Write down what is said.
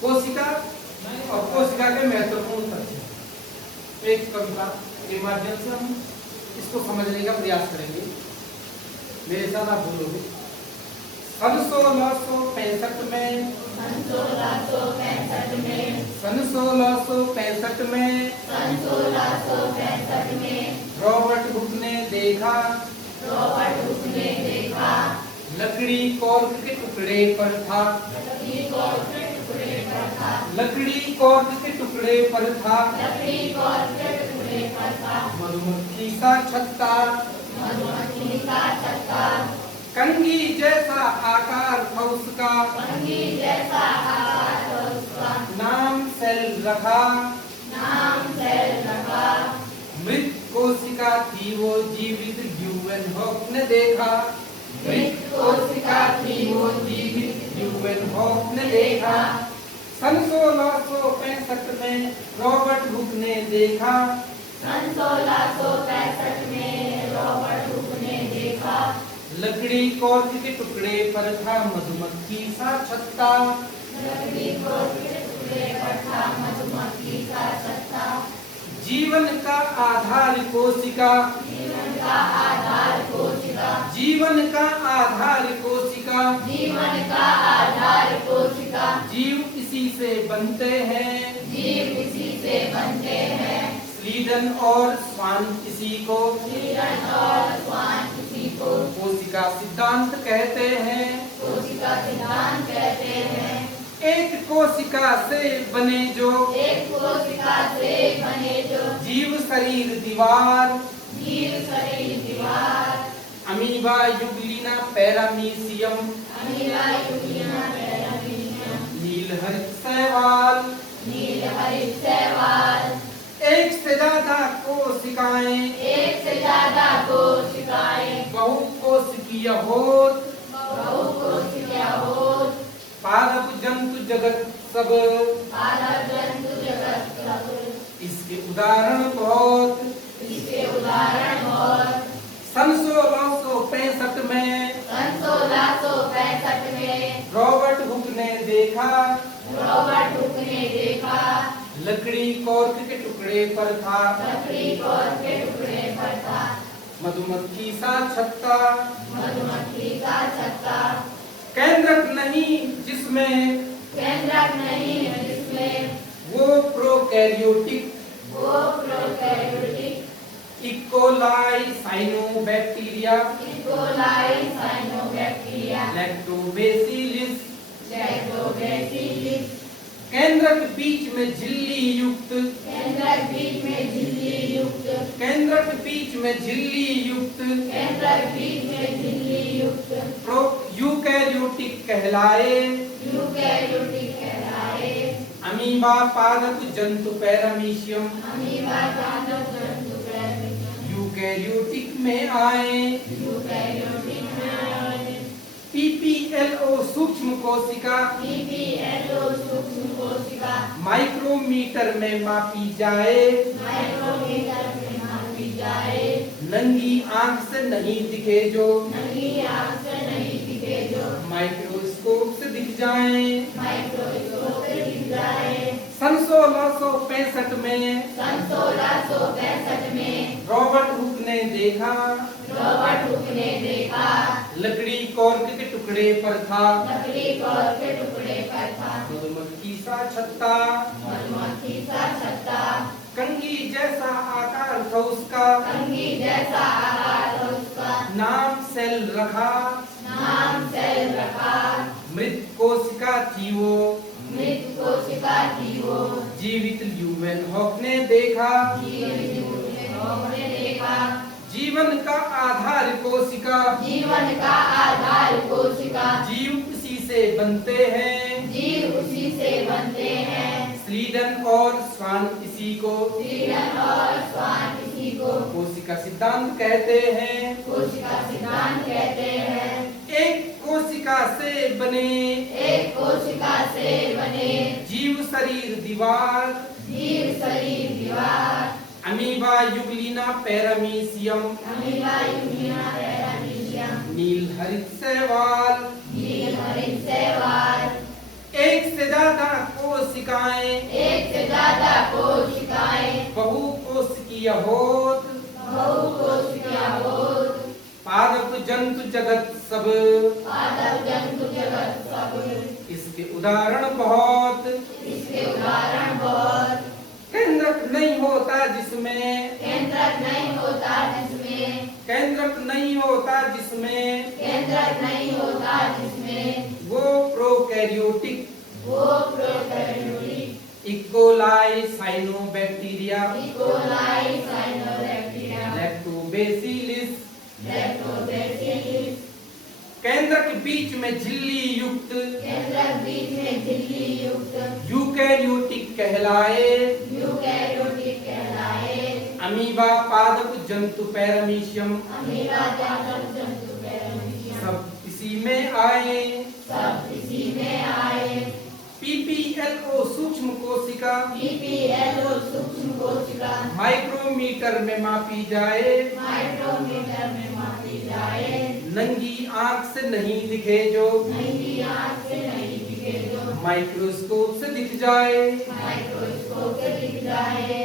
कोशिका और कोशिका के महत्वपूर्ण तथ्य एक कविता के माध्यम से हम इसको समझने का प्रयास करेंगे। मेरे साथ आप बोलोगे। सन 1665 में सन 1665 में रॉबर्ट हुक ने देखा लकड़ी कॉर्क के टुकड़े पर था। लकड़ी कॉर्क के टुकड़े पर था। मधुमक्खी सा छत्ता कंघी जैसा आकार था उसका। नाम सेल रखा। मृत कोशिका थी वो जीवित ह्यूमन हॉक ने देखा। मृत कोशिका थी वो जीवित ह्यूमन हॉक ने देखा। सन 1665 में रॉबर्ट हुक ने देखा। सन 1665 में रॉबर्ट हुक ने देखा लकड़ी कॉर्क के टुकड़े पर था मधुमक्खी सा छत्ता। लकड़ी कॉर्क के टुकड़े पर था मधुमक्खी सा छत्ता। जीवन का आधार कोशिका। जीवन का आधार कोशिका। जीवन का आधार कोशिका। जीवन का आधार कोशिका। जीव इसी से बनते हैं। जीव इसी से बनते हैं। स्लीडन और स्वान इसी को। स्लीडन और स्वान इसी को कोशिका सिद्धांत कहते हैं। कोशिका सिद्धांत कहते हैं। एक कोशिका से बने जो। एक कोशिका से बने जो जीव शरीर दीवार। जीव शरीर दीवार। Amoeba euglena paramecium. Amoeba euglena paramecium. नील हरित शैवाल। नील हरित शैवाल। एक से ज्यादा कोशिकाएं। एक से ज्यादा कोशिकाएं। बहुकोशिकीय होत। बहुकोशिकीय होत। पादप जंतु जगत सब। पादप जंतु जगत सब। इसके उदाहरण बहुत। इसके उदाहरण बहुत। सन 1665 में सन 1665 में रॉबर्ट हुक ने देखा। रॉबर्ट हुक ने देखा लकड़ी कॉर्क के टुकड़े पर था। लकड़ी कॉर्क के टुकड़े पर था मधुमक्खी सा छत्ता। मधुमक्खी का छत्ता। केंद्रक नहीं जिसमें। केंद्रक नहीं जिसमें वो प्रोकैरियोटिक। वो prokaryotic. E coli cyanobacteria. E coli cyanobacteria. Lactobacillus. Lactobacillus. केंद्रक बीच में झिल्ली युक्त। केंद्रक बीच में झिल्ली युक्त। केंद्रक बीच में झिल्ली युक्त। केंद्रक बीच में झिल्ली युक्त यूकैरियोटिक कहलाए। यूकैरियोटिक कहलाए। अमीबा पादप जंतु पैरामीशियम। अमीबा पादप जंतु पैरामीशियम। यूकैरियोटिक में आए। यूकैरियोटिक में आए। पीपीएलओ सूक्ष्म कोशिका। पीपीएलओ सूक्ष्म कोशिका माइक्रोमीटर में मापी जाए। माइक्रोमीटर में मापी जाए। नंगी आंख से नहीं दिखे जो। नंगी आंख से नहीं दिखे जो माइक्रोस्कोप से दिख जाए। माइक्रोस्कोप से दिख जाए। सन 1665 में सन 1665 में रॉबर्ट हुक ने देखा। रॉबर्ट हुक ने देखा लकड़ी कॉर्क के टुकड़े पर था। लकड़ी कॉर्क के टुकड़े पर था मधुमक्खी सा छत्ता। मधुमक्खी सा छत्ता। कंघी जैसा आकार था उसका। कंघी जैसा आकार था उसका। नाम सेल रखा। नाम सेल रखा। मृत कोशिका थी वो। मृत कोशिका थी वो जीवित ह्यूमन हॉक ने देखा। जीवित हॉक ने देखा। जीवन का आधार कोशिका। जीवन का आधार कोशिका। जीव उसी से बनते हैं। जीव उसी से बनते हैं। स्लीडन और स्वान इसी को। स्लीडन और स्वान इसी को कोशिका सिद्धांत कहते हैं। कोशिका सिद्धांत कहते हैं। एक कोशिका से बने। एक कोशिका से बने जीव शरीर दीवार। जीव शरीर दीवार। Amoeba euglena paramecium. Amoeba euglena paramecium. नील हरित शैवाल। नील हरित शैवाल। एक से ज्यादा कोशिकाएं, एक से ज्यादा कोशिकाएं, बहुकोशिकीय होत, बहुकोशिकीय होत, पादप जंतु जगत सब, पादप जंतु जगत सब। इसके उदाहरण बहुत, इसके उदाहरण बहुत। केंद्रक नहीं होता जिसमें, केंद्रक नहीं होता जिसमें, केंद्रक नहीं होता जिसमें, केंद्रक नहीं होता जिसमें, वो प्रोकैरियोटिक, वो prokaryotic, E coli cyanobacteria, E coli cyanobacteria, lactobacillus, lactobacillus, केंद्र के बीच में झिल्ली युक्त, केंद्रक बीच में झिल्ली युक्त, यूकैरियोटिक कहलाए, यूकैरियोटिक कहलाए, अमीबा पादप जंतु पैरामीशियम, अमीबा पादप जंतु पैरामीशियम, सब इसी में आए। सब इसी में आए। पीपीएलओ सूक्ष्म कोशिका, पीपीएलओ सूक्ष्म कोशिका, माइक्रोमीटर में मापी जाए, माइक्रोमीटर में मापी जाए, नंगी आंख से नहीं दिखे जो, नंगी आंख से नहीं दिखे जो, माइक्रोस्कोप से दिख जाए। माइक्रोस्कोप से दिख जाए।